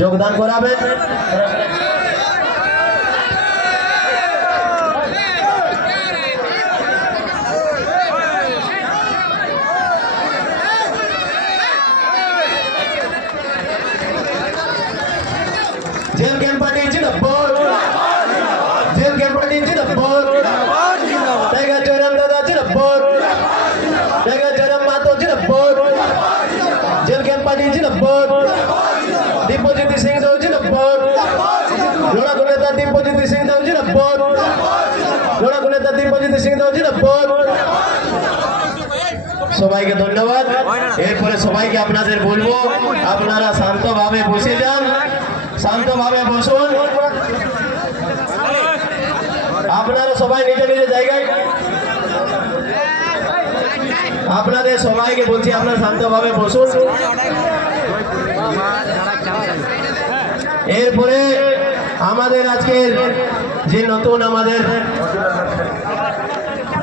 যোগদান করাবেন। Jail camp party जिंदाबाद, जेल कैंप पार्टी जिंदाबाद, टाइगर चरम दादा जिंदाबाद, टाइगर चरम मातो जिंदाबाद, जेल कैंप पार्टी जिंदाबाद, दीपोज्योति सिंह देव जिंदाबाद, लड़ाकू नेता दीपोज्योति सिंह देव जिंदाबाद, लड़ाकू नेता दीपोज्योति सिंह देव जिंदाबाद। সবাইকে ধন্যবাদ। এরপরে সবাইকে আপনাদের বলবো আপনারা শান্তভাবে বসে যান, শান্তভাবে বসুন। আপনারা সবাই নিজে নিজে জায়গায়, আপনাদের সবাইকে বলছি আপনারা শান্তভাবে বসুন। এরপরে আমাদের আজকের যে নতুন আমাদের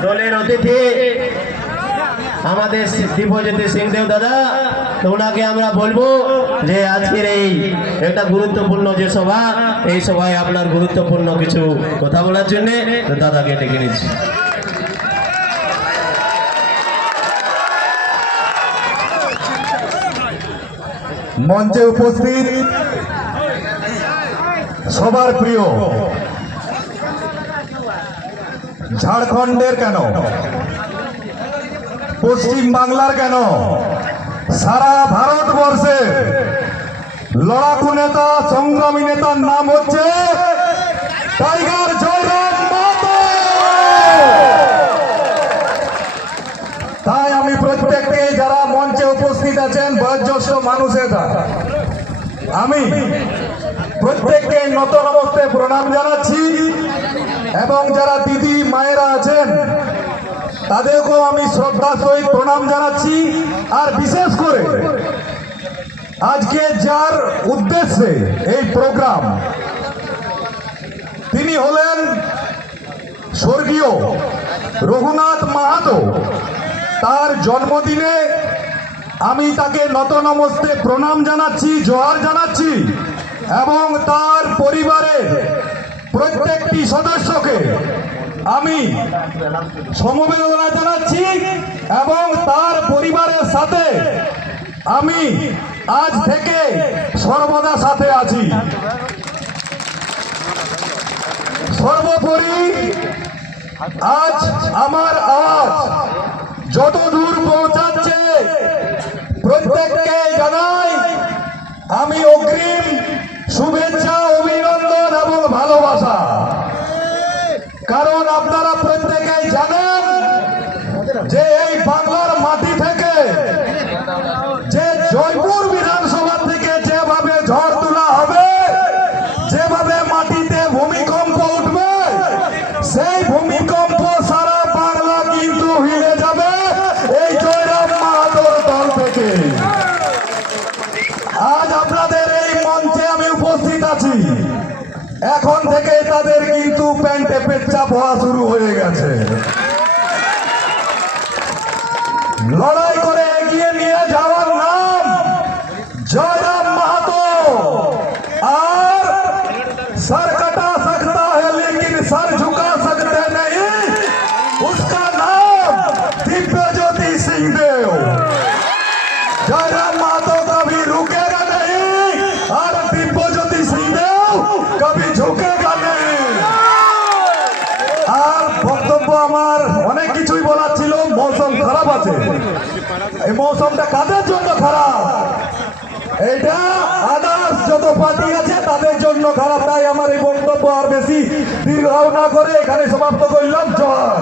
দলের অতিথি আমাদের দীপজ্যোতি সিং দেব দাদা, তো ওনাকে আমরা বলবো যে আজকের এই একটা গুরুত্বপূর্ণ যে সভা, এই সভায় আপনার গুরুত্বপূর্ণ কিছু কথা বলার জন্য দাদাকে ডেকে নিচ্ছি। মঞ্চে উপস্থিত সবার প্রিয় ঝাড়খণ্ডের কেন, পশ্চিম বাংলার কেন, সারা ভারতবর্ষে লড়াকু নেতা, সংগ্রামী নেতার নাম হচ্ছে টাইগার জয়রাম মাতো। তাই আমি প্রত্যেককে যারা মঞ্চে উপস্থিত আছেন বয়োজ্যেষ্ঠ মানুষেরা, আমি প্রত্যেককে নত নমস্তে প্রণাম জানাচ্ছি এবং যারা দিদি মায়েরা আছেন তাদেরকেও আমি শ্রদ্ধার সহিত প্রণাম জানাচ্ছি। আর বিশেষ করে আজকে যার উদ্দেশ্যে এই প্রোগ্রাম, তিনি হলেন স্বর্গীয় রঘুনাথ মাহাতো। তার জন্মদিনে আমি তাকে নত নমস্তে প্রণাম জানাচ্ছি, জোহার জানাচ্ছি এবং তার পরিবারের প্রত্যেকটি সদস্যকে আমি সমবেদনা জানাচ্ছি এবং তার পরিবারের সাথে আমি আজ থেকে সর্বদা সাথে আছি। সর্বোপরি আজ আমার আওয়াজ যত দূর পৌঁছাচ্ছে প্রত্যেককে জানাই আমি অগ্রিম শুভেচ্ছা, অভিনন্দন এবং ভালোবাসা। কারণ আপনারা প্রত্যেকেই জানেন যে এই বাংলার মাটি থেকে, যে জয়পুর বিধানসভা থেকে যেভাবে ঝড় তোলা হবে, যেভাবে মাটিতে ভূমিকম্প উঠবে, সেই ভূমিকম্প সারা বাংলা কিন্তু হিলে যাবে এই জয়রাম মাহাতোর দল থেকে। আজ আপনাদের এই মঞ্চে আমি উপস্থিত আছি, এখন থেকে তাদের কিন্তু প্যান্টে পেচ্ছাপ হওয়া শুরু হয়ে গেছে। লড়াই করে এগিয়ে নিয়ে যাওয়ার নাম জয়রাম মাহাতো। আর सर कटा सकता है लेकिन सर झुका सकते नहीं, उसका नाम दिव्यज्योति सिंह देव। जयराम मातो कभी रुकेगा नहीं और दिव्यज्योति सिंह देव कभी झुकेगा नहीं। আর বক্তব্য আমার অনেক কিছুই বলার ছিল। মৌসুম খারাপ আছে, এই মৌসুমটা কাদের জন্য খারাপ? এটা আদার্স যত পার্টি আছে তাদের জন্য খারাপ। তাই আমার এই বক্তব্য আর বেশি দীর্ঘ না করে এখানে সমাপ্ত করলাম। জয়।